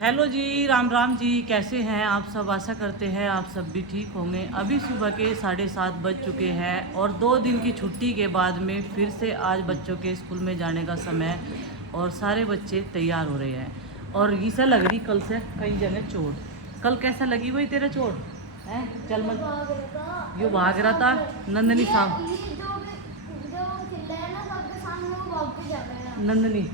Hello जी, राम राम जी। कैसे हैं आप सब? आशा करते हैं आप सब भी ठीक होंगे। अभी सुबह के 7:30 बज चुके हैं और 2 दिन की छुट्टी के बाद में फिर से आज बच्चों के स्कूल में जाने का समय और सारे बच्चे तैयार हो रहे हैं। और ऐसा लग रही कल से कई जगह चोट। कल कैसा लगी भाई तेरा चोट है? चल मत यो भाग रहा था नंदनी साहब। नंदनी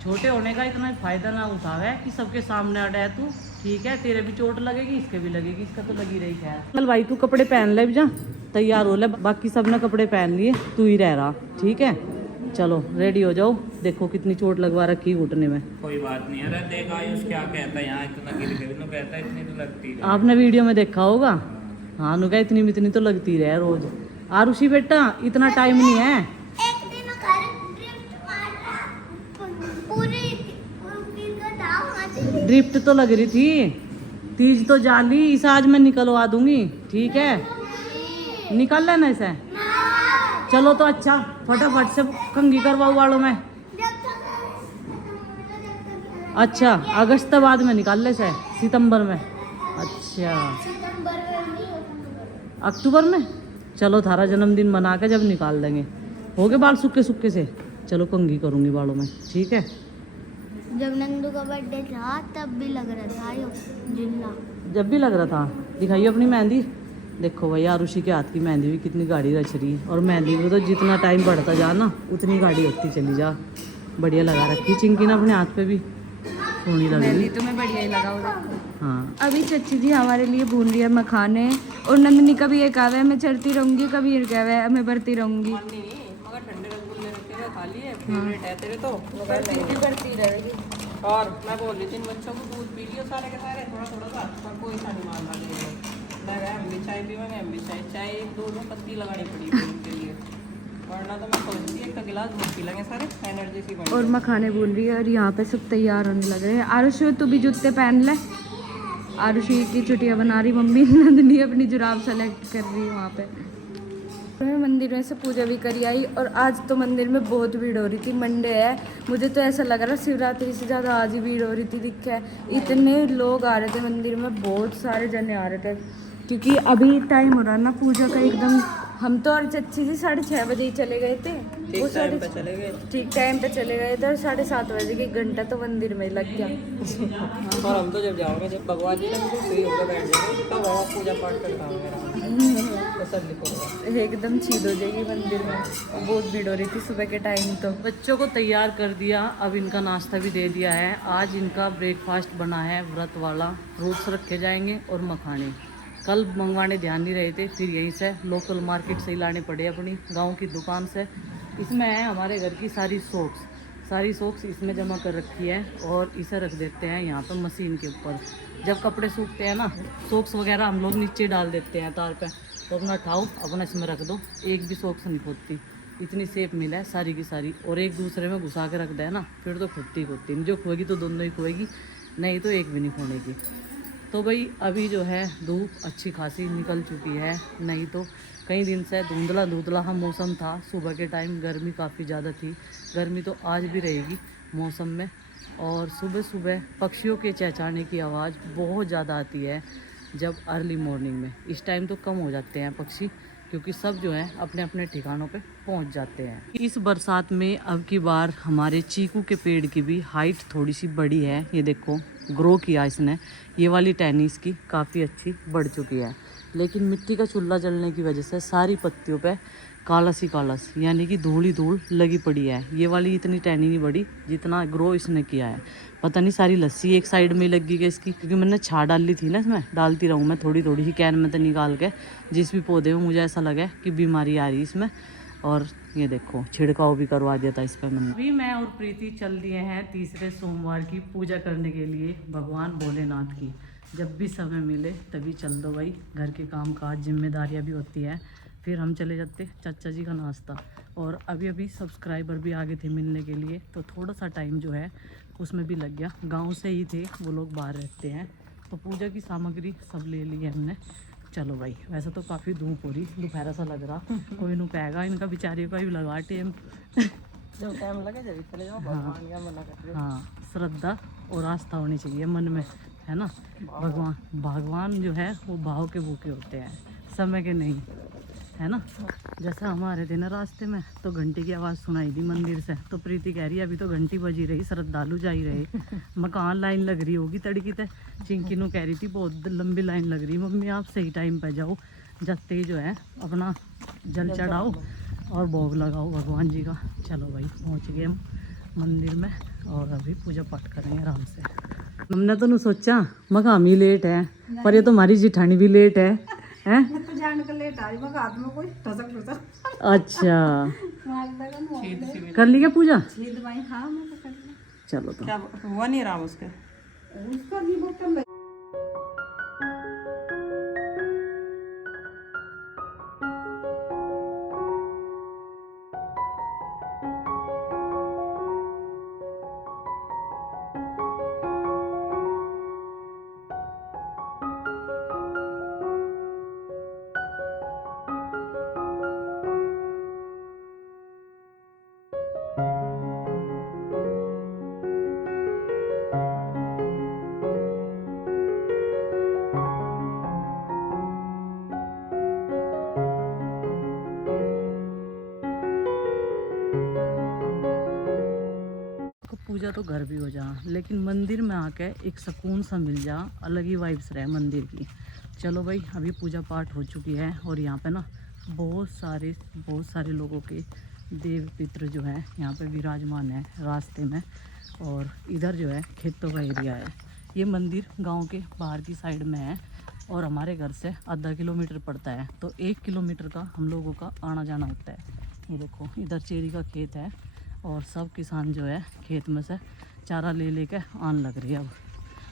छोटे होने का इतना फायदा ना उठावे कि सबके सामने अड़ा है तू। ठीक है, तेरे भी चोट लगेगी, इसके भी लगेगी, इसका तो लगी रही खैर। चल भाई तू कपड़े पहन ले जा, तैयार हो ले। बाकी सब ने कपड़े पहन लिए, तू ही रह रहा। ठीक है, चलो रेडी हो जाओ। देखो कितनी चोट लगवा रखी घुटने में। कोई बात नहीं। अरे देख आयुष क्या कहता है, यहाँ इतना गिर गई तो कहता है इतनी तो लगती है। आपने वीडियो में देखा होगा। हाँ नु क्या इतनी इतनी तो लगती रहे रोज। आरुषि बेटा इतना टाइम नहीं है। ड्रिफ्ट तो लग रही थी, तीज तो जाली। इस आज मैं निकलवा दूंगी। ठीक है, निकल लेना इसे। चलो तो अच्छा, फटाफट से कंघी करवाओ वालों में। अच्छा, अगस्त बाद में निकाल ले से, सितंबर में। अच्छा, अक्टूबर में। चलो थारा जन्मदिन मना के जब निकाल देंगे। हो गए बाल सूखे सूखे से। चलो कंघी करूंगी बालों में। ठीक है, जब नंदू का बर्थडे था तब भी लग रहा था यो जिन्ना। जब भी लग रहा था। दिखाइए अपनी मेहंदी। देखो भैया आरुषि के हाथ की मेहंदी भी कितनी गाढ़ी रच रही है। और मेहंदी में तो जितना टाइम बढ़ता जा ना उतनी गाढ़ी होती चली जा। बढ़िया लगा रखी चिंकी ना अपने हाथ पे भी सोनी लग रही। तो मैं बढ़िया ही लगाऊँ। हाँ, अभी चच्ची जी हमारे लिए भून रही है मखाने। और नंदनी का भी ये कहा है मैं चढ़ती रहूंगी, कभी ये कहा है मैं बढ़ती रहूंगी। मगर ठंडे रसगुल्ले रखे हुए खा लिए, फेवरेट है तेरे तो। बढ़ती रहेगी। और मैं बोल रही थी इन बच्चों को दूध पी लियो सारे के सारे, थोड़ा थोड़ा सा, पर कोई सा नहीं मारना चाहिए। मैं गया हम भी चाय पीवेंगे, हम भी चाय एक दो दो पत्ती लगानी पड़ी इनके लिए, वरना तो मैं सोच रही एक गिलास दूध पी लेंगे सारे, एनर्जी सी बनी। और मखाने भून रही है और यहाँ पे सब तैयार होने लग रहे हैं। आरुषि तू भी जूते पहन ले। आरुषि की चुटिया बना रही मम्मी। नंदनी अपनी जुराब सेलेक्ट कर रही है वहाँ पे। मैं मंदिर में से पूजा भी करी आई। और आज तो मंदिर में बहुत भीड़ हो रही थी। मंडे है, मुझे तो ऐसा लग रहा शिवरात्रि से ज़्यादा आज ही भीड़ हो रही थी। दिखा है इतने लोग आ रहे थे मंदिर में, बहुत सारे जने आ रहे थे। क्योंकि अभी टाइम हो रहा है ना पूजा का एकदम। हम तो और चच्ची जी 6:30 बजे ही चले गए थे। वो टाइम पे चले गए, ठीक टाइम पे चले गए थे। और 7:30 बजे के 1 घंटा तो मंदिर में लग गया। और हम तो जब जाओगे, जब भगवान जी ने मुझे फ्री होकर बैठ जाएंगे तब वहाँ पूजा पाठ करता हूँ मेरा तसल्ली को। एकदम चीज हो जाएगी मंदिर में। बहुत भीड़ हो रही थी सुबह के टाइम। तो बच्चों को तैयार कर दिया, अब इनका नाश्ता भी दे दिया है। आज इनका ब्रेकफास्ट बना है व्रत वाला। फ्रूट्स रखे जाएंगे और मखाने। कल मंगवाने ध्यान नहीं रहे थे, फिर यहीं से लोकल मार्केट से ही लाने पड़े अपनी गांव की दुकान से। इसमें है हमारे घर की सारी सोक्स इसमें जमा कर रखी है। और इसे रख देते हैं यहाँ पर मशीन के ऊपर। जब कपड़े सूखते हैं ना, सोक्स वगैरह हम लोग नीचे डाल देते हैं तार पे। तो अपना उठाओ, अपना इसमें रख दो, एक भी सोक्स नहीं खोदती। इतनी सेप मिला है सारी की सारी। और एक दूसरे में घुसा के रख दे ना, फिर तो खोदती नहीं। जो खोएगी तो दोनों ही खोएगी, नहीं तो एक भी नहीं खोनेगी। तो भाई अभी जो है धूप अच्छी खासी निकल चुकी है। नहीं तो कई दिन से धुंधला हाँ मौसम था। सुबह के टाइम गर्मी काफ़ी ज़्यादा थी। गर्मी तो आज भी रहेगी मौसम में। और सुबह सुबह पक्षियों के चहचहाने की आवाज़ बहुत ज़्यादा आती है जब अर्ली मॉर्निंग में। इस टाइम तो कम हो जाते हैं पक्षी, क्योंकि सब जो है अपने अपने ठिकानों पे पहुंच जाते हैं। इस बरसात में अब की बार हमारे चीकू के पेड़ की भी हाइट थोड़ी सी बड़ी है। ये देखो ग्रो किया इसने। ये वाली टहनी इसकी काफ़ी अच्छी बढ़ चुकी है। लेकिन मिट्टी का चूल्हा जलने की वजह से सारी पत्तियों पे कालस ही कालस, यानी कि धूल ही धूल लगी पड़ी है। ये वाली इतनी टहनी नहीं बढ़ी जितना ग्रो इसने किया है। पता नहीं सारी लस्सी एक साइड में लग गई इसकी, क्योंकि मैंने छा डाली थी ना इसमें। डालती रहूँ मैं थोड़ी थोड़ी ही कैन में तो निकाल के, जिस भी पौधे में मुझे ऐसा लगे कि बीमारी आ रही इसमें। और ये देखो छिड़काव भी करवा दिया था इस पर मैंने। अभी मैं और प्रीति चल दिए हैं तीसरे सोमवार की पूजा करने के लिए भगवान भोलेनाथ की। जब भी समय मिले तभी चल दो भाई, घर के काम काज जिम्मेदारियाँ भी होती है। फिर हम चले जाते चाचा जी का नाश्ता। और अभी अभी सब्सक्राइबर भी आगे थे मिलने के लिए, तो थोड़ा सा टाइम जो है उसमें भी लग गया। गांव से ही थे वो लोग, बाहर रहते हैं। तो पूजा की सामग्री सब ले ली है हमने। चलो भाई, वैसे तो काफ़ी धूप हो रही, दोपहर सा लग रहा। कोई नहीं पाएगा इनका बेचारियों का भी लगा टेम। जब टाइम लगे जब चले जाओ, भगवान या मना कर रहे हो। हाँ, श्रद्धा और आस्था होनी चाहिए मन में, है ना। भगवान जो है वो भाव के भूखे होते हैं, समय के नहीं, है ना। जैसे हमारे थे ना रास्ते में, तो घंटी की आवाज़ सुनाई दी मंदिर से, तो प्रीति कह रही है अभी तो घंटी बजी रही, श्रद्धालु जा ही रहे, मकान लाइन लग रही होगी तड़की ते। चिंकी नु कह रही थी बहुत लंबी लाइन लग रही, मम्मी आप सही टाइम पे जाओ, जब ही जो है अपना जल चढ़ाओ और भोग लगाओ भगवान जी का। चलो भाई पहुँच गए हम मंदिर में, और अभी पूजा पाठ करेंगे आराम से। हमने तो नहीं सोचा मकाम ही लेट है, पर ये तो हमारी जिठानी भी लेट है, हैं? तो जान कर लेट आई, मगर हाथ में कोई ठसक अच्छा, कर ली क्या पूजा? छेद भाई, हाँ मैं तो कर लिया। चलो तो क्या हुआ नहीं रहा उसके? उसका भी बहुत कम पूजा तो घर भी हो जा, लेकिन मंदिर में आके एक सुकून सा मिल जा, अलग ही वाइब्स रहे मंदिर की। चलो भाई अभी पूजा पाठ हो चुकी है, और यहाँ पे ना बहुत सारे लोगों के देव पितृ जो है यहाँ पे विराजमान है रास्ते में। और इधर जो है खेतों का एरिया है, ये मंदिर गांव के बाहर की साइड में है, और हमारे घर से आधा किलोमीटर पड़ता है, तो 1 किलोमीटर का हम लोगों का आना जाना होता है। ये देखो इधर चेरी का खेत है, और सब किसान जो है खेत में से चारा ले लेके आने लग रही है। अब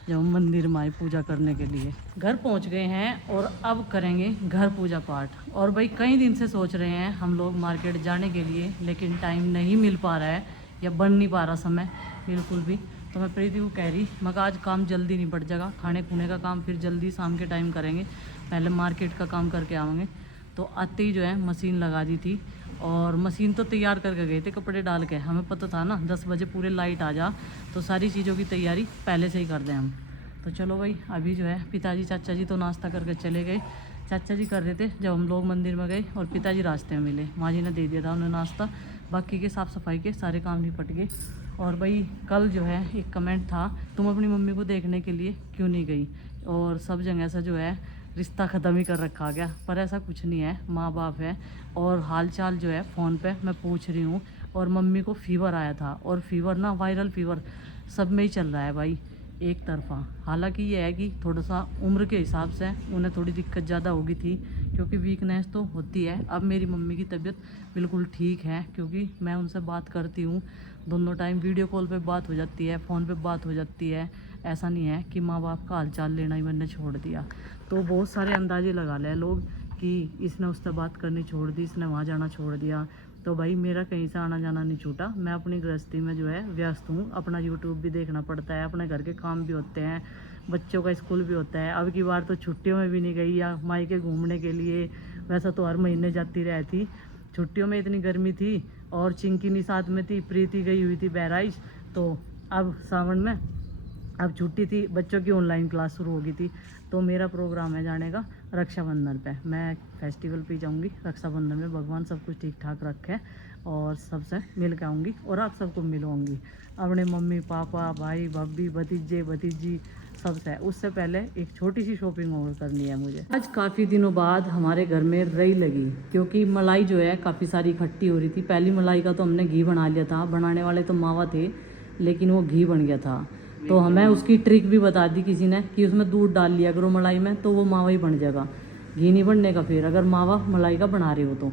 जब हम मंदिर में आए पूजा करने के लिए, घर पहुंच गए हैं और अब करेंगे घर पूजा पाठ। और भाई कई दिन से सोच रहे हैं हम लोग मार्केट जाने के लिए, लेकिन टाइम नहीं मिल पा रहा है या बन नहीं पा रहा समय बिल्कुल भी। तो मैं प्रीति को कह रही मगर आज काम जल्दी निपट जाएगा, खाने खूने का काम फिर जल्दी शाम के टाइम करेंगे, पहले मार्केट का काम करके आएंगे। तो आते ही जो है मशीन लगा दी थी, और मशीन तो तैयार करके गए थे कपड़े डाल के, हमें पता था ना 10 बजे पूरे लाइट आ जा, तो सारी चीज़ों की तैयारी पहले से ही कर दें हम। तो चलो भाई अभी जो है पिताजी चाचा जी तो नाश्ता करके चले गए, चाचा जी कर रहे थे जब हम लोग मंदिर में गए, और पिताजी रास्ते में मिले, माँ जी ने दे दिया था उन्हें नाश्ता, बाकी के साफ़ सफाई के सारे काम निपट गए। और भाई कल जो है एक कमेंट था, तुम अपनी मम्मी को देखने के लिए क्यों नहीं गई, और सब जगह से जो है रिश्ता ख़त्म ही कर रखा गया, पर ऐसा कुछ नहीं है, माँ बाप है। और हाल चाल जो है फ़ोन पे मैं पूछ रही हूँ, और मम्मी को फीवर आया था, और फीवर ना वायरल फीवर सब में ही चल रहा है भाई एक तरफा। हालांकि ये है कि थोड़ा सा उम्र के हिसाब से उन्हें थोड़ी दिक्कत ज़्यादा होगी थी, क्योंकि वीकनेस तो होती है। अब मेरी मम्मी की तबीयत बिल्कुल ठीक है, क्योंकि मैं उनसे बात करती हूँ, दोनों टाइम वीडियो कॉल पे बात हो जाती है, फ़ोन पे बात हो जाती है। ऐसा नहीं है कि माँ बाप का हाल चाल लेना ही मैंने छोड़ दिया। तो बहुत सारे अंदाजे लगा ले लोग कि इसने उससे बात करनी छोड़ दी, इसने वहाँ जाना छोड़ दिया। तो भाई मेरा कहीं से आना जाना नहीं छूटा, मैं अपनी गृहस्थी में जो है व्यस्त हूँ, अपना यूट्यूब भी देखना पड़ता है, अपने घर के काम भी होते हैं, बच्चों का स्कूल भी होता है। अब की बार तो छुट्टियों में भी नहीं गई या मायके घूमने के लिए, वैसा तो हर महीने जाती रहती। छुट्टियों में इतनी गर्मी थी, और चिंकी नहीं साथ में थी, प्रीति गई हुई थी बहराइच। तो अब सावन में अब छुट्टी थी, बच्चों की ऑनलाइन क्लास शुरू हो गई थी, तो मेरा प्रोग्राम है जाने का रक्षाबंधन पे। मैं फेस्टिवल पे जाऊंगी रक्षाबंधन में, भगवान सब कुछ ठीक ठाक रखे, और सबसे मिल के आऊँगी, और आप सबको मिलवाऊँगी, अपने मम्मी पापा भाई भाभी भतीजे भतीजी सबसे। उससे पहले एक छोटी सी शॉपिंग और करनी है मुझे। आज काफ़ी दिनों बाद हमारे घर में रई लगी, क्योंकि मलाई जो है काफ़ी सारी इकट्ठी हो रही थी। पहली मलाई का तो हमने घी बना लिया था, बनाने वाले तो मावा थे, लेकिन वो घी बन गया था। तो हमें उसकी ट्रिक भी बता दी किसी ने कि उसमें दूध डाल लिया करो मलाई में, तो वो मावा ही बन जाएगा, घी नहीं बनने का फिर, अगर मावा मलाई का बना रहे हो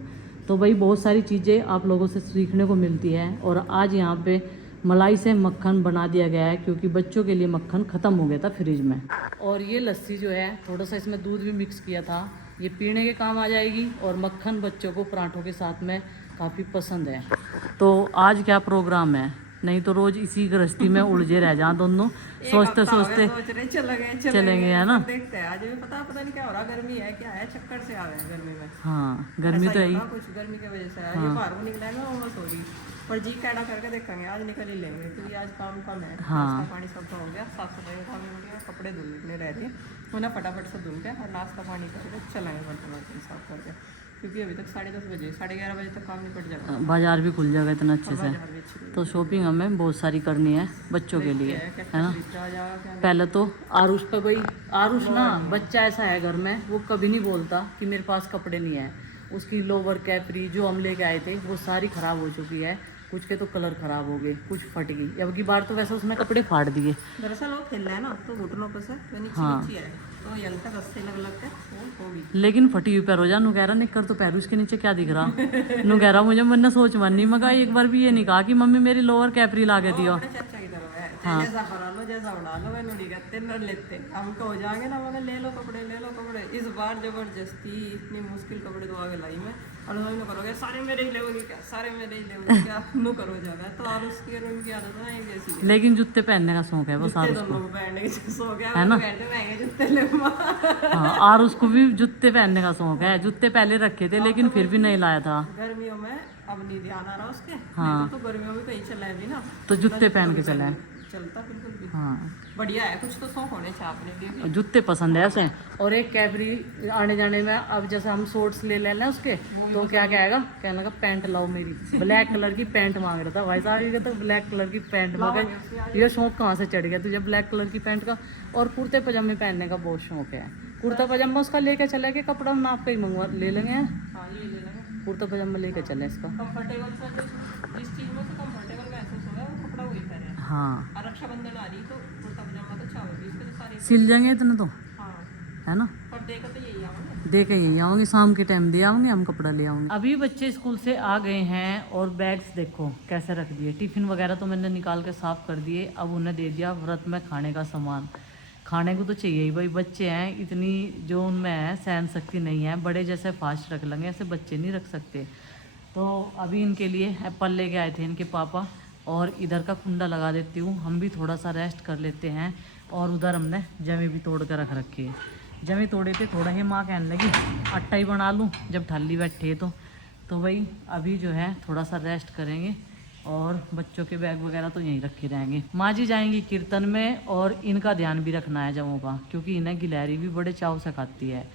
तो भाई बहुत सारी चीज़ें आप लोगों से सीखने को मिलती है। और आज यहाँ पे मलाई से मक्खन बना दिया गया है, क्योंकि बच्चों के लिए मक्खन ख़त्म हो गया था फ्रिज में। और ये लस्सी जो है थोड़ा सा इसमें दूध भी मिक्स किया था, ये पीने के काम आ जाएगी, और मक्खन बच्चों को पराठों के साथ में काफ़ी पसंद है। तो आज क्या प्रोग्राम है, नहीं तो रोज इसी गृहस्थी में उलझे रह जाएं दोनों, सोचते सोचते सोच रहे चलेंगे चलेंगे, है ना। देखते हैं आज भी पता नहीं क्या हो रहा, गर्मी है क्या है, चक्कर से आ गए गर्मी में। हाँ गर्मी ऐसा तो है ही ही। होगा, कुछ गर्मी की वजह से है। ये बाहर को निकला है ना उमस हो रही, पर जी कैडा करके देखेंगे, आज निकल ही लेंगे क्योंकि आज काम कम है। हाँ। नाश्ता पानी सब तो हो गया, साफ सफाई का काम हो गया, कपड़े धुलने रह रहे उन्हें फटाफट से धुल के और नाश्ता पानी करके चलेंगे बर्तन वर्तन साफ करके, क्योंकि अभी तक 10:30 बजे 11:30 बजे तक काम निपट जाएगा। बाजार भी खुल जाएगा इतना अच्छे से। बाजार भी अच्छी तो शॉपिंग हमें बहुत सारी करनी है बच्चों के लिए, है ना। खरीदा जाएगा क्या पहले तो आरुष पे भाई, आरुष ना बच्चा ऐसा है घर में, वो कभी नहीं बोलता कि मेरे पास कपड़े नहीं है। उसकी लोवर कैपरी जो हम लेके आए थे वो सारी खराब हो चुकी है, कुछ के तो कलर खराब हो गए, कुछ फट गई। अब की बार तो वैसे उसने कपड़े फाड़ दिए। दरअसल वो खेल रहा है ना तो घुटनों पर से तो नीचे हाँ। नीचे है, तो यंग तक रस्से लग के वो होगी। लेकिन फटी हुई पैरोजा नु कह रहा निकर तो पैर उसके नीचे क्या दिख रहा। नु कह रहा मुझे मैंने सोच मानी, मगा एक बार भी ये नहीं कहा कि मम्मी मेरी लोअर कैपरी ला के दियो। अपने चाचा की तरह है, चाहे जैसा बना लो जैसा बना लो, मैं नहीं कहते न लेते, हमको हो जाएंगे ना मगर ले लो कपड़े ले लो कपड़े। इस बार जबरदस्ती इतनी मुश्किल कपड़े तो आगे लाई मैं, और तुम करोगे सारे मेरे ही लेोगे क्या, सारे मेरे ही लेोगे क्या, नु करो जाएगा। तो और उसकी और उनकी आदत है एक जैसी है। लेकिन जूते पहनने का शौक है वो सारुष को, दोनों को पहनने के सो गया है ना? महंगे जूते ले हाँ आरुष को भी जूते पहनने का शौक है। जूते पहले रखे थे लेकिन फिर भी नहीं लाया था। गर्मियों में अब नहीं ध्यान आ रहा उसके। हाँ। नहीं तो गर्मियों में कहीं चला है भी ना तो जूते पहन के चला है। चलता बिल्कुल भी। हाँ बढ़िया है, कुछ तो शौक होने चाहिए अपने लिए भी। जूते पसंद है उसे। और एक कैबरी आने जाने में, अब जैसे हम शॉर्ट्स ले लेना उसके तो क्या कहेगा, कहने का पैंट लाओ मेरी, ब्लैक कलर की पैंट मांग रहा था भाई साहब। ये तो ब्लैक कलर की पैंट मांगा, ये शौक कहाँ से चढ़ गया तुझे ब्लैक कलर की पैंट का। और कुर्ते पजामे पहनने का बहुत शौक है। कुर्ता पजामा उसका लेके चले के, कपड़ा हम नाप के ही मंगवा ले लेंगे। हाँ ये ले लेंगे कुर्ता पजामा लेके चले इसका। कंफर्टेबल सा, जिस चीज में से कंफर्टेबल महसूस हो रहा है वो कपड़ा वही पहने। हाँ और रक्षाबंधन आ रही तो कुर्ता पजामा तो चाहोगे इसके तो सारे। सिल जाएंगे इतने तो, हाँ है ना। पर देखो तो यही आऊंगे, दे के यही आऊँगी, शाम के टाइम दे आऊँगे हम, कपड़ा ले आऊँगे। अभी बच्चे स्कूल से आ गए हैं और बैग्स देखो कैसे रख दिए। टिफ़िन वगैरह तो मैंने निकाल के साफ़ कर दिए। अब उन्हें दे दिया व्रत में खाने का सामान। खाने को तो चाहिए ही भाई, बच्चे हैं, इतनी जो उनमें है सहन शक्ति नहीं है। बड़े जैसे फास्ट रख लेंगे, ऐसे बच्चे नहीं रख सकते। तो अभी इनके लिए एप्पल लेके आए थे इनके पापा, और इधर का कुंडा लगा देती हूँ। हम भी थोड़ा सा रेस्ट कर लेते हैं। और उधर हमने जमी भी तोड़ कर रख रखी है। जमी तोड़े थे थोड़ा ही, माँ कहने लगी आटा ही बना लूँ जब ठाली बैठे तो भाई अभी जो है थोड़ा सा रेस्ट करेंगे। और बच्चों के बैग वगैरह तो यहीं रखे रहेंगे। माँ जी जाएंगी कीर्तन में, और इनका ध्यान भी रखना है जमों का, क्योंकि इन्हें गिलहरी भी बड़े चाव से खाती है।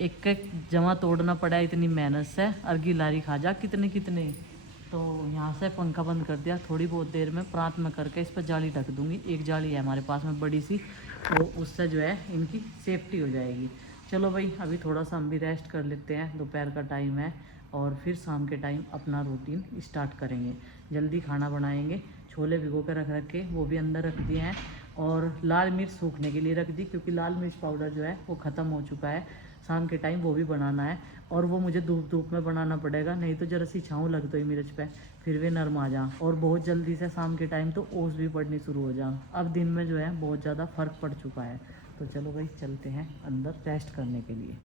एक एक जमा तोड़ना पड़ा इतनी मेहनत से, और गिलहरी खा जा कितने कितने। तो यहाँ से पंखा बंद कर दिया। थोड़ी बहुत देर में प्रांत में करके इस पर जाली ढक दूँगी। एक जाली है हमारे पास में बड़ी सी, तो उससे जो है इनकी सेफ्टी हो जाएगी। चलो भाई अभी थोड़ा सा हम भी रेस्ट कर लेते हैं, दोपहर का टाइम है, और फिर शाम के टाइम अपना रूटीन स्टार्ट करेंगे। जल्दी खाना बनाएंगे। छोले भिगो कर रख रखे, वो भी अंदर रख दिए हैं। और लाल मिर्च सूखने के लिए रख दी, क्योंकि लाल मिर्च पाउडर जो है वो ख़त्म हो चुका है। शाम के टाइम वो भी बनाना है, और वो मुझे धूप में बनाना पड़ेगा, नहीं तो जरा सी छाँव लग तो ही मिर्च पे, फिर वे नरम आ जा। और बहुत जल्दी से शाम के टाइम तो ओस भी पड़नी शुरू हो जा। अब दिन में जो है बहुत ज़्यादा फ़र्क पड़ चुका है। तो चलो भाई चलते हैं अंदर रेस्ट करने के लिए।